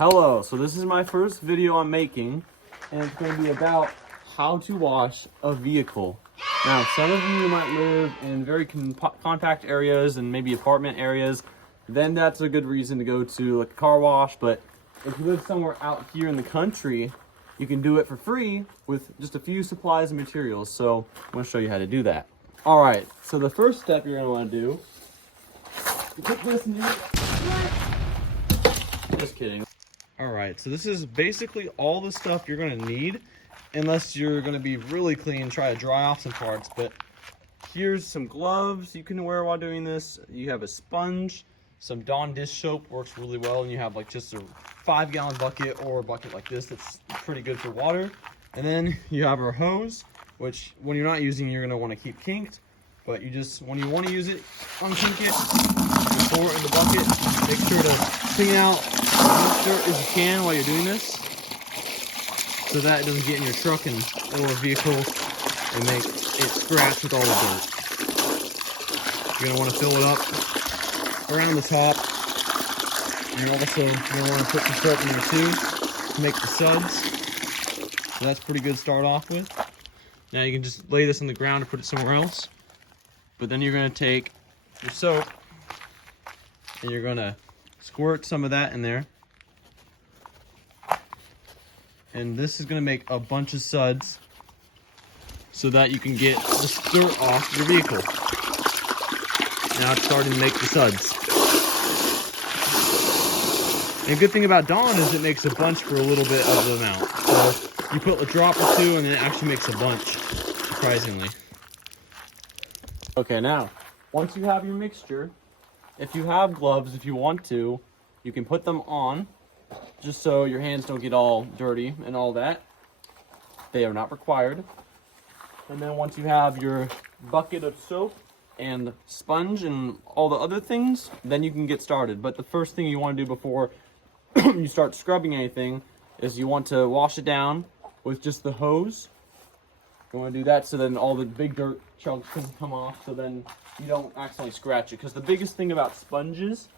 Hello, so this is my first video I'm making, and it's going to be about how to wash a vehicle. Now, some of you might live in very compact areas and maybe apartment areas, then that's a good reason to go to like a car wash. But if you live somewhere out here in the country, you can do it for free with just a few supplies and materials. So I'm going to show you how to do that. All right, so the first step you're going to want to do, you put this in your... Just kidding. All right, so this is basically all the stuff you're gonna need, unless you're gonna be really clean, try to dry off some parts. But here's some gloves you can wear while doing this. You have a sponge, some Dawn dish soap works really well, and you have like just a 5-gallon bucket or a bucket like this that's pretty good for water. And then you have our hose, which when you're not using, you're gonna wanna keep kinked. But you just, when you wanna use it, unkink it, pour it in the bucket. Make sure to clean out as much dirt as you can while you're doing this, so that it doesn't get in your truck and or vehicle and make it scratch with all the dirt. You're gonna want to fill it up around the top, and also you're gonna want to put some soap in there too to make the suds. So that's pretty good to start off with. Now you can just lay this on the ground or put it somewhere else. But then you're gonna take your soap and you're gonna squirt some of that in there. And this is gonna make a bunch of suds so that you can get the dirt off your vehicle. Now it's starting to make the suds. And a good thing about Dawn is it makes a bunch for a little bit of the amount. So you put a drop or two and then it actually makes a bunch, surprisingly. Okay, now, once you have your mixture, if you have gloves, if you want to, you can put them on, just so your hands don't get all dirty and all that. They are not required. And then once you have your bucket of soap and sponge and all the other things, then you can get started. But the first thing you want to do before you start scrubbing anything is you want to wash it down with just the hose. You want to do that so then all the big dirt chunks can come off, so then you don't accidentally scratch it. Because the biggest thing about sponges,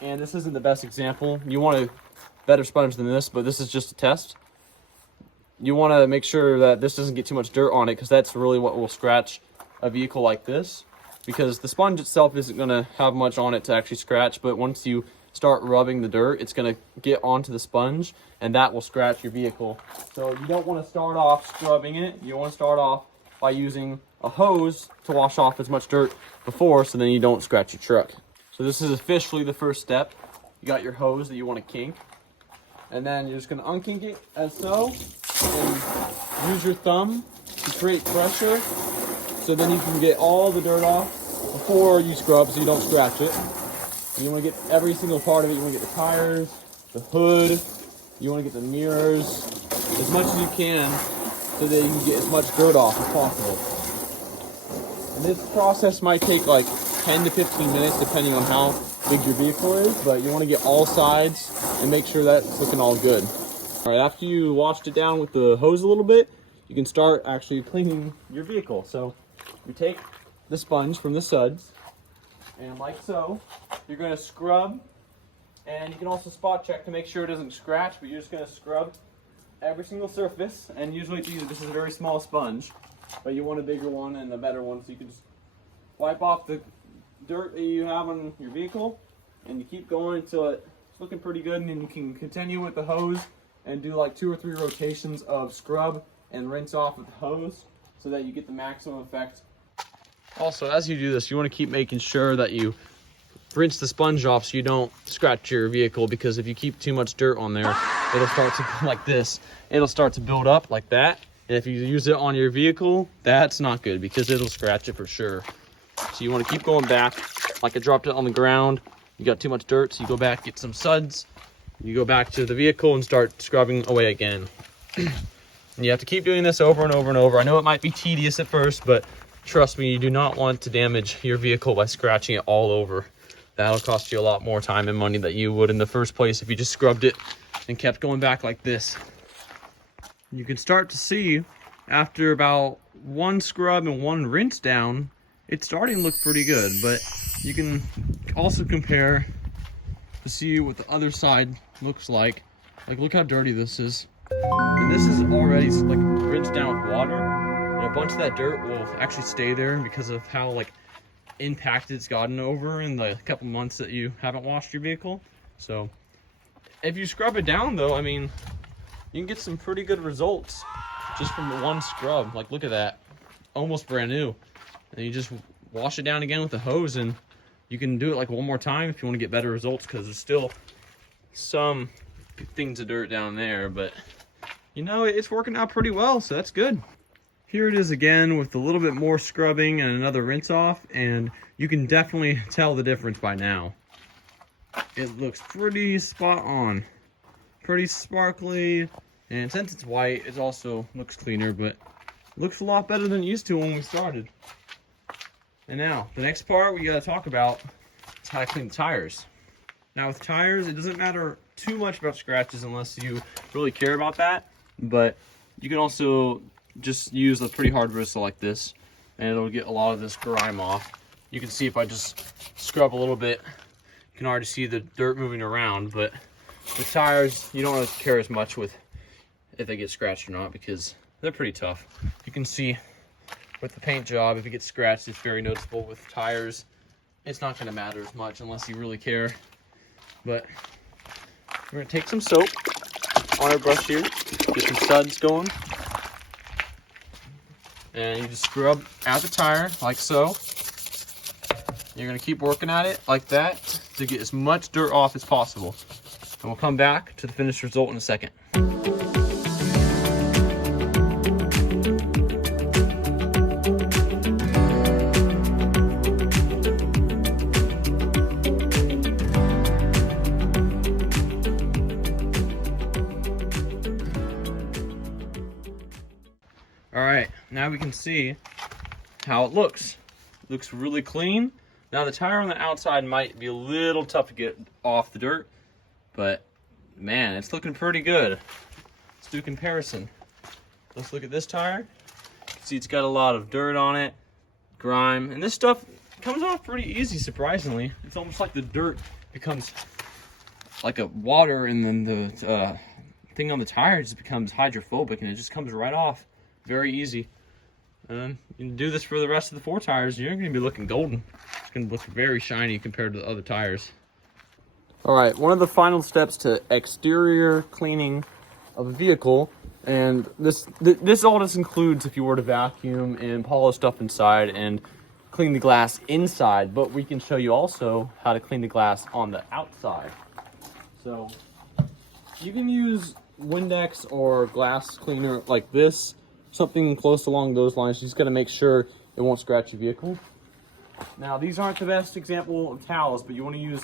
and this isn't the best example, you want a better sponge than this, but this is just a test. You want to make sure that this doesn't get too much dirt on it, because that's really what will scratch a vehicle like this. Because the sponge itself isn't going to have much on it to actually scratch, but once you start rubbing the dirt, it's going to get onto the sponge, and that will scratch your vehicle. So you don't want to start off scrubbing it. You want to start off by using a hose to wash off as much dirt before, so then you don't scratch your truck. So this is officially the first step. You got your hose that you want to kink, and then you're just going to unkink it as so, and use your thumb to create pressure, so then you can get all the dirt off before you scrub, so you don't scratch it. You want to get every single part of it. You want to get the tires, the hood, you want to get the mirrors, as much as you can, so that you can get as much dirt off as possible. And this process might take like 10 to 15 minutes depending on how big your vehicle is, but you want to get all sides and make sure that's looking all good. All right, after you washed it down with the hose a little bit, you can start actually cleaning your vehicle. So you take the sponge from the suds, and like so, you're going to scrub, and you can also spot check to make sure it doesn't scratch, but you're just going to scrub every single surface. And usually it's easy. This is a very small sponge, but you want a bigger one and a better one, so you can just wipe off the dirt that you have on your vehicle, and you keep going until it's looking pretty good, and then you can continue with the hose and do like 2 or 3 rotations of scrub and rinse off with the hose so that you get the maximum effect. Also, as you do this, you want to keep making sure that you rinse the sponge off so you don't scratch your vehicle, because if you keep too much dirt on there, it'll start to go like this. It'll start to build up like that. And if you use it on your vehicle, that's not good, because it'll scratch it for sure. So you want to keep going back. Like I dropped it on the ground, you got too much dirt, so you go back, get some suds, you go back to the vehicle and start scrubbing away again. And you have to keep doing this over and over and over. I know it might be tedious at first, but trust me, you do not want to damage your vehicle by scratching it all over. That'll cost you a lot more time and money that you would in the first place if you just scrubbed it and kept going back like this. You can start to see after about 1 scrub and 1 rinse down, it's starting to look pretty good, but you can also compare to see what the other side looks like Like, look how dirty this is. And this is already like rinsed down with water, and a bunch of that dirt will actually stay there because of how like impacted it's gotten over in the couple months that you haven't washed your vehicle. So if you scrub it down though, I mean, you can get some pretty good results just from the one scrub. Like, look at that, almost brand new. And you just wash it down again with the hose, and you can do it like one more time if you want to get better results, because there's still some things of dirt down there, but you know, it's working out pretty well, so that's good. Here it is again with a little bit more scrubbing and another rinse off, and you can definitely tell the difference by now. It looks pretty spot on, pretty sparkly, and since it's white, it also looks cleaner, but looks a lot better than it used to when we started. And now, the next part we gotta talk about is how to clean the tires. Now with tires, it doesn't matter too much about scratches unless you really care about that, but you can also just use a pretty hard bristle like this, and it'll get a lot of this grime off. You can see if I just scrub a little bit, you can already see the dirt moving around, but with tires, you don't really care as much with if they get scratched or not, because they're pretty tough. You can see with the paint job, if it gets scratched, it's very noticeable. With tires, it's not gonna matter as much unless you really care. But we're gonna take some soap on our brush here, get some suds going, and you just scrub out the tire like so. You're gonna keep working at it like that to get as much dirt off as possible. And we'll come back to the finished result in a second. Alright, now we can see how it looks. It looks really clean. Now the tire on the outside might be a little tough to get off the dirt, but man, it's looking pretty good. Let's do a comparison. Let's look at this tire. You can see it's got a lot of dirt on it, grime, and this stuff comes off pretty easy, surprisingly. It's almost like the dirt becomes like a water, and then the thing on the tire just becomes hydrophobic, and it just comes right off. Very easy. You can do this for the rest of the 4 tires. You're going to be looking golden. It's going to look very shiny compared to the other tires. Alright, one of the final steps to exterior cleaning of a vehicle, and this all just includes if you were to vacuum and polish stuff inside and clean the glass inside, but we can show you also how to clean the glass on the outside. So you can use Windex or glass cleaner like this, something close along those lines. You just got to make sure it won't scratch your vehicle. Now, these aren't the best example of towels, but you want to use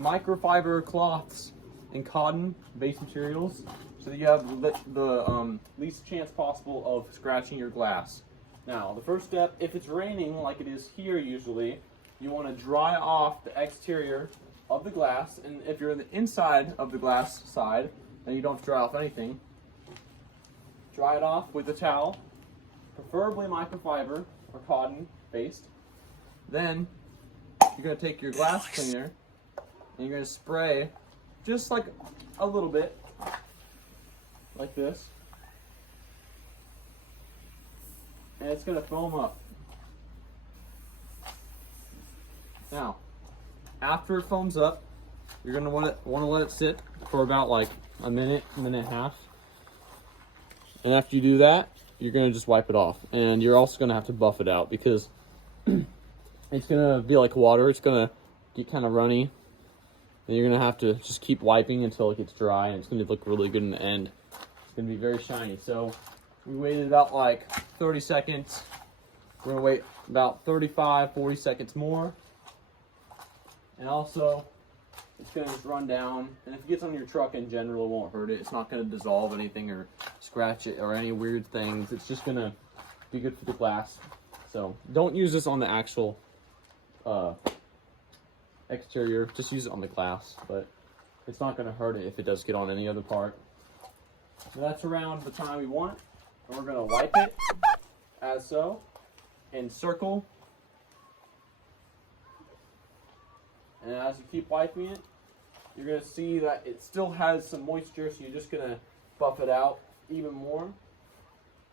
microfiber cloths and cotton base materials so that you have the least chance possible of scratching your glass. Now, the first step, if it's raining like it is here usually, you want to dry off the exterior of the glass, and if you're in the inside of the glass side, then you don't have to dry off anything. Dry it off with a towel, preferably microfiber or cotton based. Then you're going to take your glass cleaner and you're going to spray just like a little bit, like this, and it's going to foam up. Now, after it foams up, you're going to want to let it sit for about like a minute and a half. And after you do that, you're going to just wipe it off. And you're also going to have to buff it out because it's going to be like water. It's going to get kind of runny. And you're going to have to just keep wiping until it gets dry. And it's going to look really good in the end. It's going to be very shiny. So we waited about like 30 seconds. We're going to wait about 35, 40 seconds more. And also, it's going to just run down, and if it gets on your truck in general, it won't hurt it. It's not going to dissolve anything or scratch it or any weird things. It's just going to be good for the glass. So don't use this on the actual exterior. Just use it on the glass, but it's not going to hurt it if it does get on any other part. So that's around the time we want, and we're going to wipe it as so, and circle. And as you keep wiping it, you're going to see that it still has some moisture, so you're just going to buff it out even more.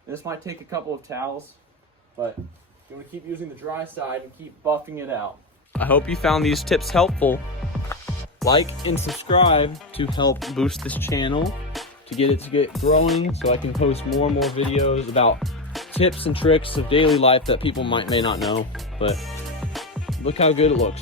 This might take a couple of towels, but you want to keep using the dry side and keep buffing it out. I hope you found these tips helpful. Like and subscribe to help boost this channel, to get it growing, so I can post more and more videos about tips and tricks of daily life that people may not know. But look how good it looks.